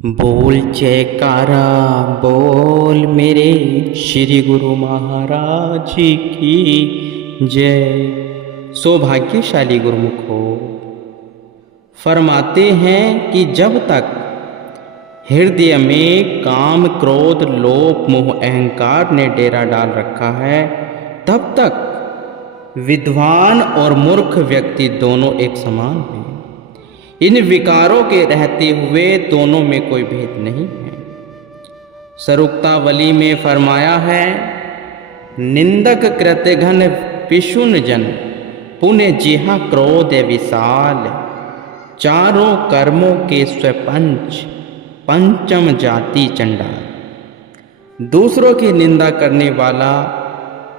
बोल जयकारा बोल मेरे श्री गुरु महाराज की जय। सौभाग्यशाली गुरुमुख हो। फरमाते हैं कि जब तक हृदय में काम क्रोध लोभ मोह अहंकार ने डेरा डाल रखा है, तब तक विद्वान और मूर्ख व्यक्ति दोनों एक समान हैं। इन विकारों के रहते हुए दोनों में कोई भेद नहीं है। सरुक्तावली में फरमाया है, निंदक कृतघ्न पिशुन जन पुण्य जिहा क्रोध विशाल, चारों कर्मों के स्वपंच पंचम जाति चंडाल। दूसरों की निंदा करने वाला,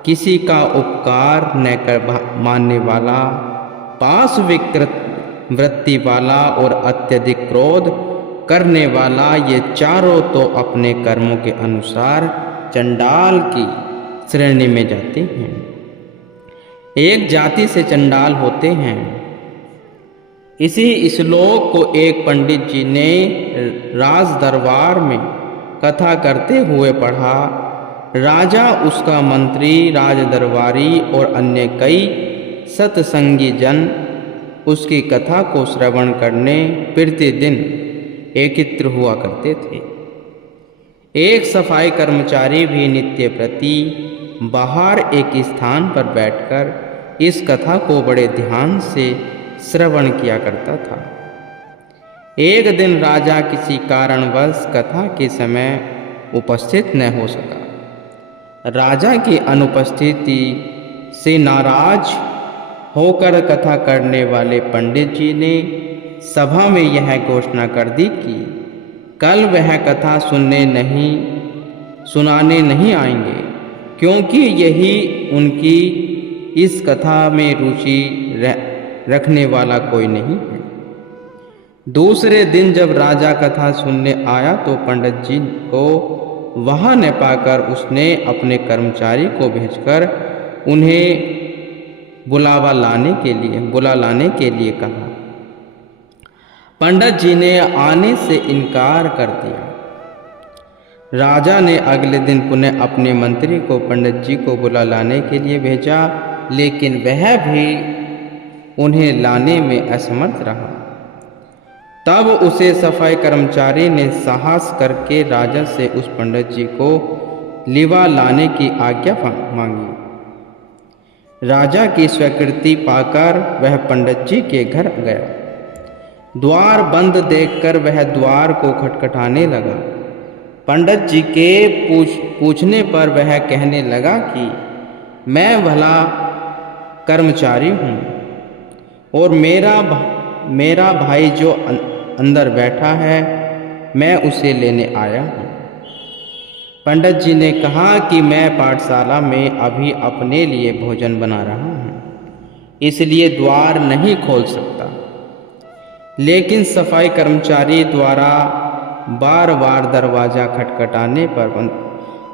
किसी का उपकार न कर मानने वाला, पास विकृत वृत्ति वाला और अत्यधिक क्रोध करने वाला, ये चारों तो अपने कर्मों के अनुसार चंडाल की श्रेणी में जाते हैं। एक जाति से चंडाल होते हैं। इसी श्लोक को एक पंडित जी ने राज दरबार में कथा करते हुए पढ़ा। राजा, उसका मंत्री, राज दरबारी और अन्य कई सत्संगी जन उसकी कथा को श्रवण करने प्रतिदिन एकत्र हुआ करते थे। एक सफाई कर्मचारी भी नित्य प्रति बाहर एक स्थान पर बैठकर इस कथा को बड़े ध्यान से श्रवण किया करता था। एक दिन राजा किसी कारणवश कथा के समय उपस्थित न हो सका। राजा की अनुपस्थिति से नाराज होकर कथा करने वाले पंडित जी ने सभा में यह घोषणा कर दी कि कल वह कथा सुनाने नहीं आएंगे, क्योंकि यही उनकी इस कथा में रुचि रखने वाला कोई नहीं है। दूसरे दिन जब राजा कथा सुनने आया तो पंडित जी को वहां न पाकर उसने अपने कर्मचारी को भेजकर उन्हें बुला लाने के लिए कहा। पंडित जी ने आने से इनकार कर दिया। राजा ने अगले दिन पुनः अपने मंत्री को पंडित जी को बुला लाने के लिए भेजा, लेकिन वह भी उन्हें लाने में असमर्थ रहा। तब उसे सफाई कर्मचारी ने साहस करके राजा से उस पंडित जी को लिवा लाने की आज्ञा मांगी। राजा की स्वीकृति पाकर वह पंडित जी के घर गया। द्वार बंद देखकर वह द्वार को खटखटाने लगा। पंडित जी के पूछने पर वह कहने लगा कि मैं भला कर्मचारी हूँ और मेरा भाई जो अंदर बैठा है, मैं उसे लेने आया हूँ। पंडित जी ने कहा कि मैं पाठशाला में अभी अपने लिए भोजन बना रहा हूँ, इसलिए द्वार नहीं खोल सकता। लेकिन सफाई कर्मचारी द्वारा बार बार दरवाजा खटखटाने पर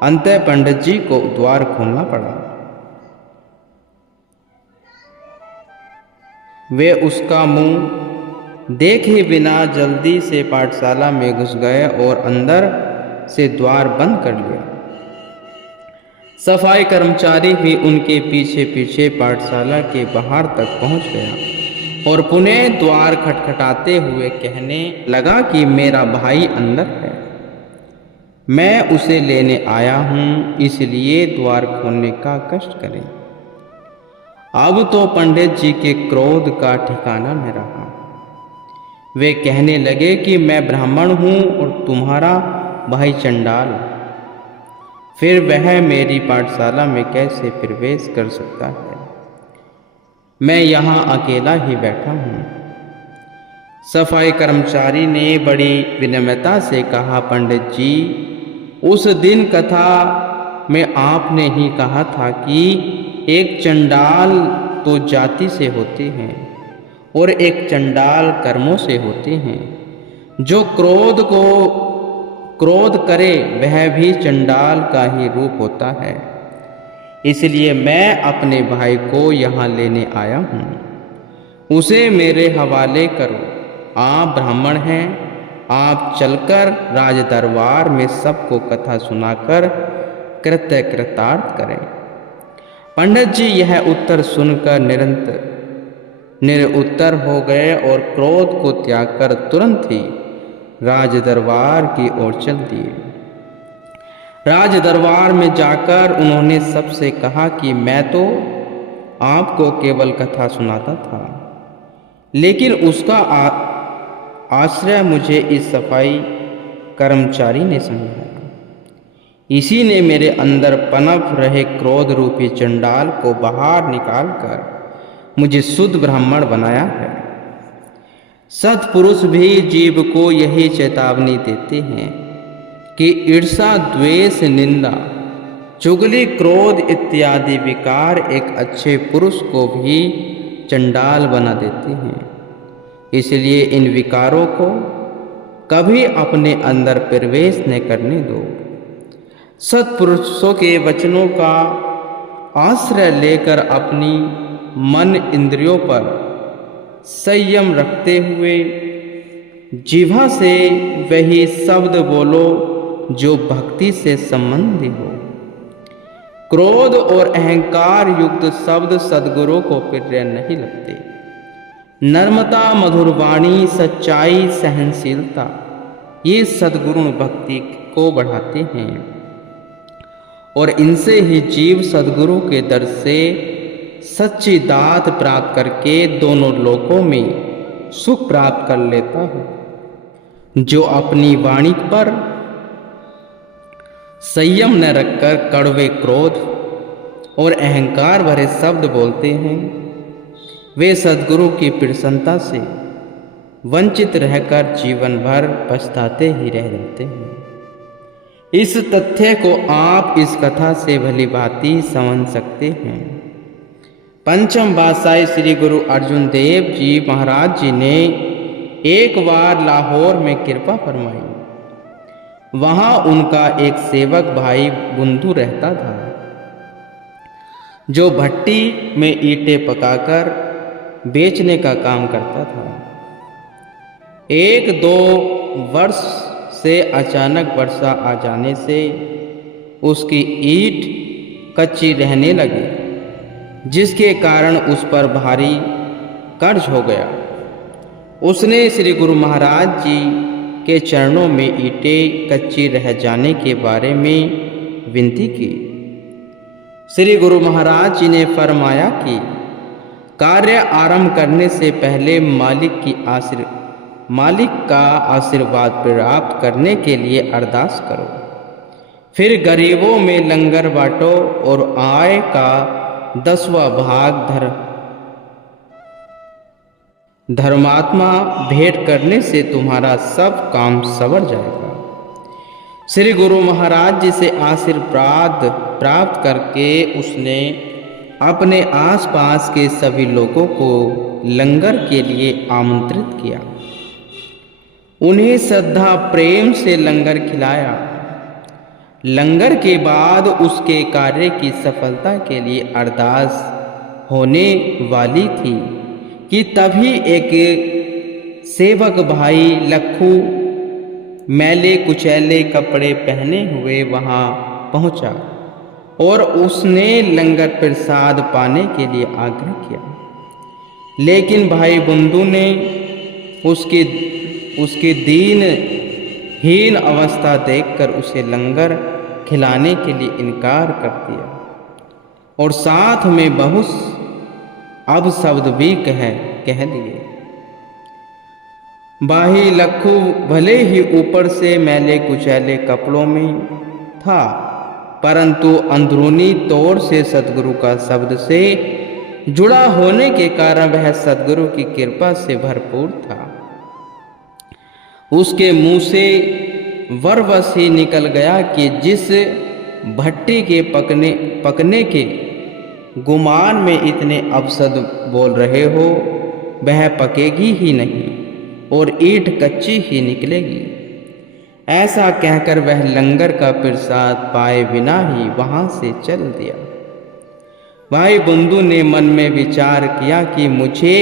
अंततः पंडित जी को द्वार खोलना पड़ा। वे उसका मुंह देखे बिना जल्दी से पाठशाला में घुस गए और अंदर से द्वार बंद कर लिया। सफाई कर्मचारी भी उनके पीछे पीछे पाठशाला के बाहर तक पहुंच गया और पुनः द्वार खटखटाते हुए कहने लगा कि मेरा भाई अंदर है, मैं उसे लेने आया हूं, इसलिए द्वार खोलने का कष्ट करें। अब तो पंडित जी के क्रोध का ठिकाना न रहा। वे कहने लगे कि मैं ब्राह्मण हूं और तुम्हारा भाई चंडाल, फिर वह मेरी पाठशाला में कैसे प्रवेश कर सकता है? मैं यहाँ अकेला ही बैठा हूँ। सफाई कर्मचारी ने बड़ी विनम्रता से कहा, पंडित जी, उस दिन कथा में आपने ही कहा था कि एक चंडाल तो जाति से होते हैं और एक चंडाल कर्मों से होते हैं। जो क्रोध करे वह भी चंडाल का ही रूप होता है। इसलिए मैं अपने भाई को यहाँ लेने आया हूँ, उसे मेरे हवाले करो। आप ब्राह्मण हैं आप चलकर राज दरबार में सबको कथा सुनाकर कृत्य कृतार्थ करें। पंडित जी यह उत्तर सुनकर निरुत्तर हो गए और क्रोध को त्याग कर तुरंत ही राज दरबार की ओर चल दिए। राज दरबार में जाकर उन्होंने सबसे कहा कि मैं तो आपको केवल कथा सुनाता था, लेकिन उसका आश्रय मुझे इस सफाई कर्मचारी ने समझा। इसी ने मेरे अंदर पनप रहे क्रोध रूपी चंडाल को बाहर निकालकर मुझे शुद्ध ब्राह्मण बनाया है। सत्पुरुष भी जीव को यही चेतावनी देते हैं कि ईर्षा, द्वेष, निंदा, चुगली, क्रोध इत्यादि विकार एक अच्छे पुरुष को भी चंडाल बना देते हैं। इसलिए इन विकारों को कभी अपने अंदर प्रवेश न करने दो। सत्पुरुषों के वचनों का आश्रय लेकर अपनी मन इंद्रियों पर संयम रखते हुए जिह्वा से वही शब्द बोलो जो भक्ति से संबंधी हो। क्रोध और अहंकार युक्त शब्द सद्गुरु को प्रिय नहीं लगते। नर्मता, मधुर वाणी, सच्चाई, सहनशीलता ये सद्गुरु भक्ति को बढ़ाते हैं और इनसे ही जीव सद्गुरु के दर से सच्ची दात प्राप्त करके दोनों लोकों में सुख प्राप्त कर लेता है। जो अपनी वाणी पर संयम न रखकर कड़वे क्रोध और अहंकार भरे शब्द बोलते हैं, वे सद्गुरु की प्रसन्नता से वंचित रहकर जीवन भर पछताते ही रह जाते हैं। इस तथ्य को आप इस कथा से भली भांति समझ सकते हैं। पंचम पातशाही श्री गुरु अर्जुन देव जी महाराज जी ने एक बार लाहौर में कृपा फरमाई। वहां उनका एक सेवक भाई बुंदू रहता था, जो भट्टी में ईंटें पकाकर बेचने का काम करता था। 1-2 वर्ष से अचानक वर्षा आ जाने से उसकी ईंट कच्ची रहने लगी, जिसके कारण उस पर भारी कर्ज हो गया। उसने श्री गुरु महाराज जी के चरणों में ईंटें कच्ची रह जाने के बारे में विनती की। श्री गुरु महाराज जी ने फरमाया कि कार्य आरंभ करने से पहले मालिक का आशीर्वाद प्राप्त करने के लिए अरदास करो। फिर गरीबों में लंगर बांटो और आय का 10वां भाग धर्मात्मा भेंट करने से तुम्हारा सब काम सवर जाएगा। श्री गुरु महाराज जी से आशीर्वाद प्राप्त करके उसने अपने आसपास के सभी लोगों को लंगर के लिए आमंत्रित किया। उन्हें श्रद्धा प्रेम से लंगर खिलाया। लंगर के बाद उसके कार्य की सफलता के लिए अरदास होने वाली थी कि तभी एक सेवक भाई लखू मैले कुचैले कपड़े पहने हुए वहां पहुंचा और उसने लंगर प्रसाद पाने के लिए आग्रह किया। लेकिन भाई बुंदू ने उसकी दीनहीन अवस्था देखकर उसे लंगर खिलाने के लिए इनकार कर दिया और साथ में बहुत अपशब्द भी कह दिए। भाई लखू भले ही ऊपर से मैले कुचैले कपड़ों में था, परंतु अंदरूनी तौर से सद्गुरु का शब्द से जुड़ा होने के कारण वह सद्गुरु की कृपा से भरपूर था। उसके मुंह से वरवश ही निकल गया कि जिस भट्टी के पकने के गुमान में इतने अपशब्द बोल रहे हो, वह पकेगी ही नहीं और ईंट कच्ची ही निकलेगी। ऐसा कहकर वह लंगर का प्रसाद पाए बिना ही वहां से चल दिया। भाई बुंदू ने मन में विचार किया कि मुझे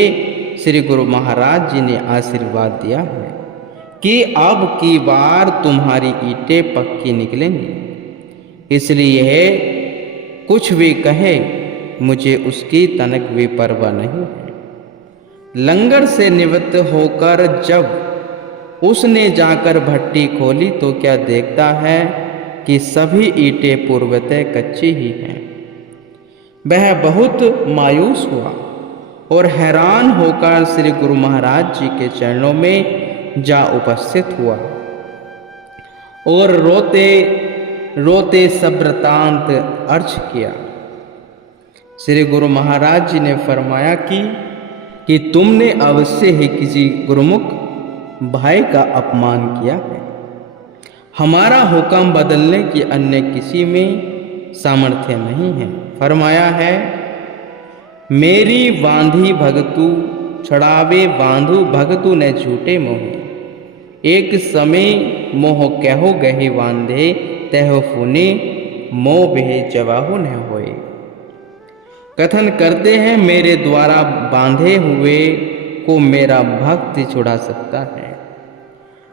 श्री गुरु महाराज जी ने आशीर्वाद दिया है, कि अब की बार तुम्हारी ईंटें पक्की निकलेंगी, इसलिए कुछ भी कहे मुझे उसकी तनक भी परवाह नहीं है। लंगर से निवृत्त होकर जब उसने जाकर भट्टी खोली तो क्या देखता है कि सभी ईंटें पूर्वतः कच्ची ही हैं। वह बहुत मायूस हुआ और हैरान होकर श्री गुरु महाराज जी के चरणों में जा उपस्थित हुआ और रोते रोते सब्रतांत अर्ज किया। श्री गुरु महाराज जी ने फरमाया कि तुमने अवश्य ही किसी गुरुमुख भाई का अपमान किया है। हमारा हुक्म बदलने की अन्य किसी में सामर्थ्य नहीं है। फरमाया है, मेरी बांधी भगतु छड़ावे बांधु भगतु ने झूठे मोहे, एक समय मोह कहो गहे बांधे तह फुने मोह बहे जवाहु न होए। कथन करते हैं, मेरे द्वारा बांधे हुए को मेरा भक्त छुड़ा सकता है,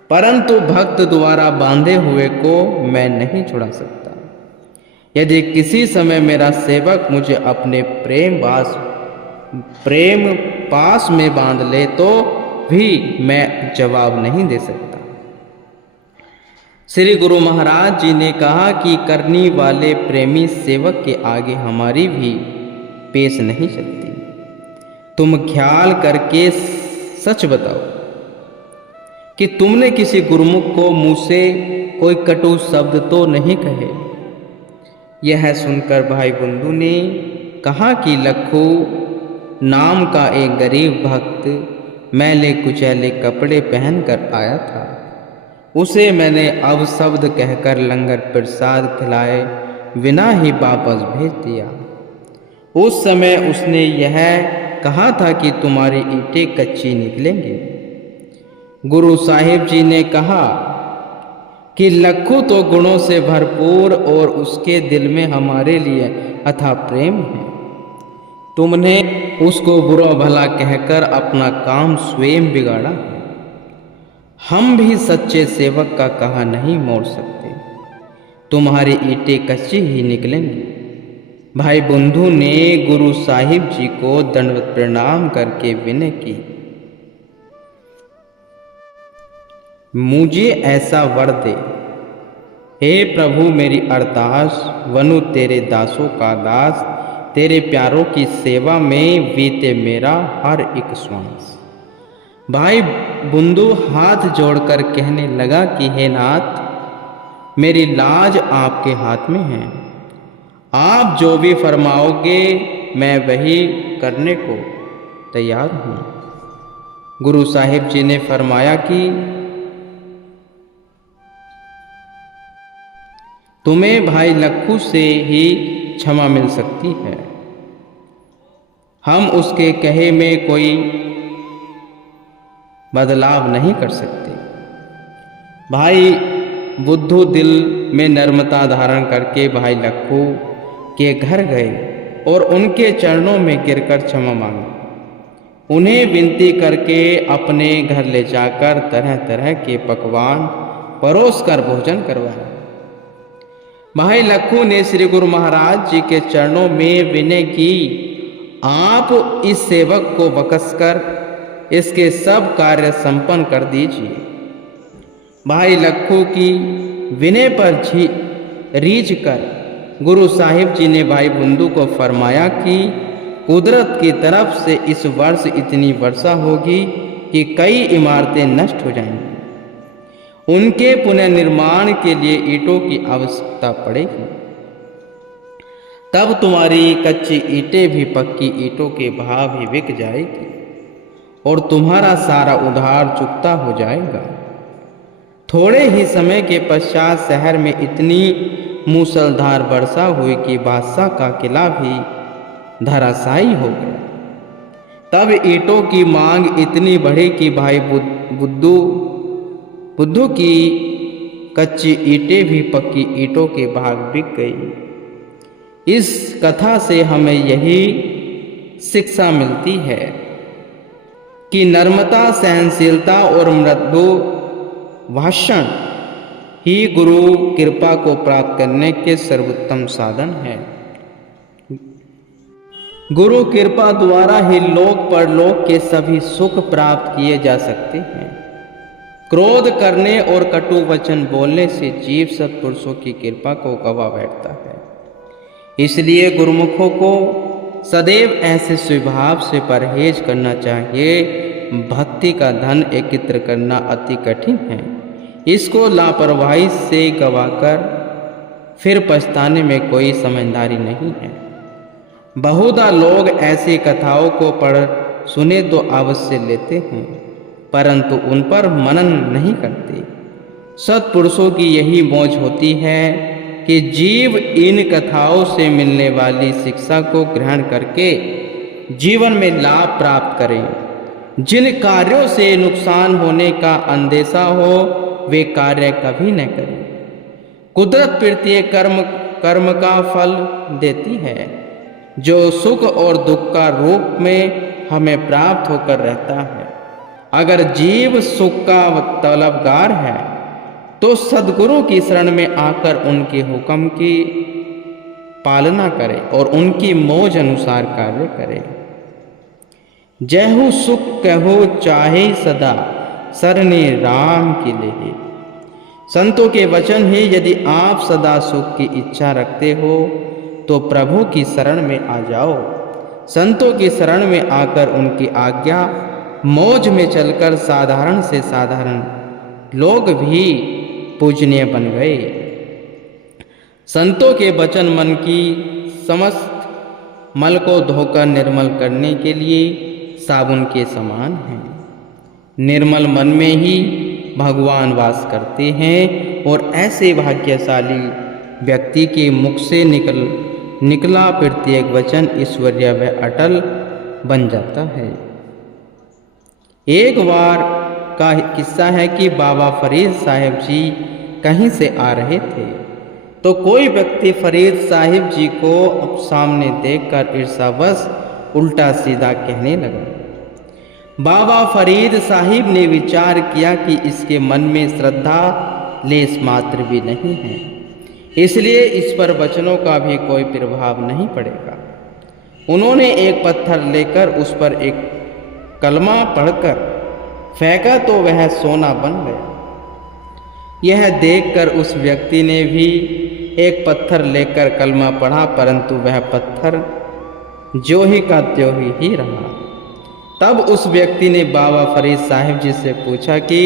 परंतु भक्त द्वारा बांधे हुए को मैं नहीं छुड़ा सकता। यदि किसी समय मेरा सेवक मुझे अपने प्रेम पास में बांध ले तो भी मैं जवाब नहीं दे सकता। श्री गुरु महाराज जी ने कहा कि करने वाले प्रेमी सेवक के आगे हमारी भी पेश नहीं चलती। तुम ख्याल करके सच बताओ कि तुमने किसी गुरुमुख को मुंह से कोई कटु शब्द तो नहीं कहे। यह सुनकर भाई बंधु ने कहा कि लखू नाम का एक गरीब भक्त मैले कुचैले कपड़े पहनकर आया था। उसे मैंने अब शब्द कहकर लंगर प्रसाद खिलाए बिना ही वापस भेज दिया। उस समय उसने यह कहा था कि तुम्हारी ईंटें कच्ची निकलेंगी। गुरु साहिब जी ने कहा कि लखू तो गुणों से भरपूर और उसके दिल में हमारे लिए अथाह प्रेम है। तुमने उसको बुरा भला कहकर अपना काम स्वयं बिगाड़ा है। हम भी सच्चे सेवक का कहा नहीं मोड़ सकते। तुम्हारी ईंटें कच्ची ही निकलेंगी। भाई बंधु ने गुरु साहिब जी को दंडवत प्रणाम करके विनय की, मुझे ऐसा वर दे। हे प्रभु, मेरी अरदास वनु तेरे दासों का दास, तेरे प्यारों की सेवा में बीते मेरा हर एक श्वास। भाई बंधु हाथ जोड़कर कहने लगा कि हे नाथ, मेरी लाज आपके हाथ में है। आप जो भी फरमाओगे मैं वही करने को तैयार हूँ। गुरु साहिब जी ने फरमाया कि तुम्हें भाई लखू से ही क्षमा मिल सकती है। हम उसके कहे में कोई बदलाव नहीं कर सकते। भाई बुद्धू दिल में नर्मता धारण करके भाई लखू के घर गए और उनके चरणों में गिरकर क्षमा मांगी। उन्हें विनती करके अपने घर ले जाकर तरह तरह के पकवान परोसकर भोजन करवाया। भाई लखू ने श्री गुरु महाराज जी के चरणों में विनय की, आप इस सेवक को बख्शकर इसके सब कार्य संपन्न कर दीजिए। भाई लखू की विनय पर रीझ कर गुरु साहिब जी ने भाई बंधु को फरमाया कि कुदरत की तरफ से इस वर्ष इतनी वर्षा होगी कि कई इमारतें नष्ट हो जाएंगी। उनके पुनर्निर्माण के लिए ईंटों की आवश्यकता पड़ेगी। तब तुम्हारी कच्ची ईंटें भी पक्की ईंटों के भाव ही बिक जाएगी और तुम्हारा सारा उधार चुकता हो जाएगा। थोड़े ही समय के पश्चात शहर में इतनी मूसलधार वर्षा हुई कि बादशाह का किला भी धराशायी हो गया। तब ईंटों की मांग इतनी बढ़ी कि भाई बुद्धू की कच्ची ईंटें भी पक्की ईंटों के भाग बिक गई। इस कथा से हमें यही शिक्षा मिलती है कि नर्मता, सहनशीलता और मृदु भाषण ही गुरु कृपा को प्राप्त करने के सर्वोत्तम साधन है। गुरु कृपा द्वारा ही लोक परलोक के सभी सुख प्राप्त किए जा सकते हैं। क्रोध करने और कटु वचन बोलने से जीव सत्पुरुषों की कृपा को गवा बैठता है। इसलिए गुरुमुखों को सदैव ऐसे स्वभाव से परहेज करना चाहिए। भक्ति का धन एकत्र करना अति कठिन है। इसको लापरवाही से गवाकर फिर पछताने में कोई समझदारी नहीं है। बहुधा लोग ऐसी कथाओं को पढ़ सुने तो अवश्य लेते हैं, परंतु उन पर मनन नहीं करते। सत्पुरुषों की यही मौज होती है कि जीव इन कथाओं से मिलने वाली शिक्षा को ग्रहण करके जीवन में लाभ प्राप्त करें। जिन कार्यों से नुकसान होने का अंदेशा हो वे कार्य कभी न करें। कुदरत प्रत्येक कर्म का फल देती है, जो सुख और दुख का रूप में हमें प्राप्त होकर रहता है। अगर जीव सुख का तलबगार है तो सद्गुरु की शरण में आकर उनके हुक्म की पालना करे और उनकी मौज अनुसार कार्य करे। जयहु सुख कहो चाहे सदा, सरने राम की लेहे। संतों के वचन है, यदि आप सदा सुख की इच्छा रखते हो तो प्रभु की शरण में आ जाओ। संतों की शरण में आकर उनकी आज्ञा मौज में चलकर साधारण से साधारण लोग भी पूजनीय बन गए। संतों के वचन मन की समस्त मल को धोकर निर्मल करने के लिए साबुन के समान हैं। निर्मल मन में ही भगवान वास करते हैं और ऐसे भाग्यशाली व्यक्ति के मुख से निकला प्रत्येक वचन ईश्वरीय व अटल बन जाता है। एक बार का किस्सा है कि बाबा फरीद साहिब जी कहीं से आ रहे थे तो कोई व्यक्ति फरीद साहिब जी को सामने देखकर ईर्ष्यावश उल्टा सीधा कहने लगा। बाबा फरीद साहिब ने विचार किया कि इसके मन में श्रद्धा लेस मात्र भी नहीं है, इसलिए इस पर वचनों का भी कोई प्रभाव नहीं पड़ेगा। उन्होंने एक पत्थर लेकर उस पर एक कलमा पढ़कर फेंका तो वह सोना बन गया। यह देखकर उस व्यक्ति ने भी एक पत्थर लेकर कलमा पढ़ा, परंतु वह पत्थर जो ही का त्यों ही रहा। तब उस व्यक्ति ने बाबा फरीद साहिब जी से पूछा कि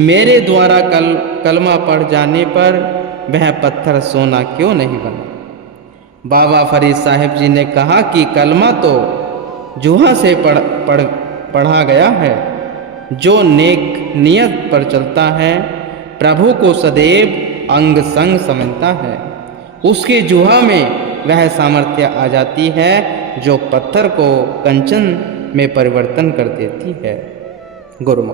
मेरे द्वारा कलमा पढ़ जाने पर वह पत्थर सोना क्यों नहीं बना। बाबा फरीद साहिब जी ने कहा कि कलमा तो जुहा से पढ़ा गया है। जो नेक नियत पर चलता है, प्रभु को सदैव अंग संग समझता है, उसकी जुहा में वह सामर्थ्य आ जाती है जो पत्थर को कंचन में परिवर्तन कर देती है। गुरुमुख।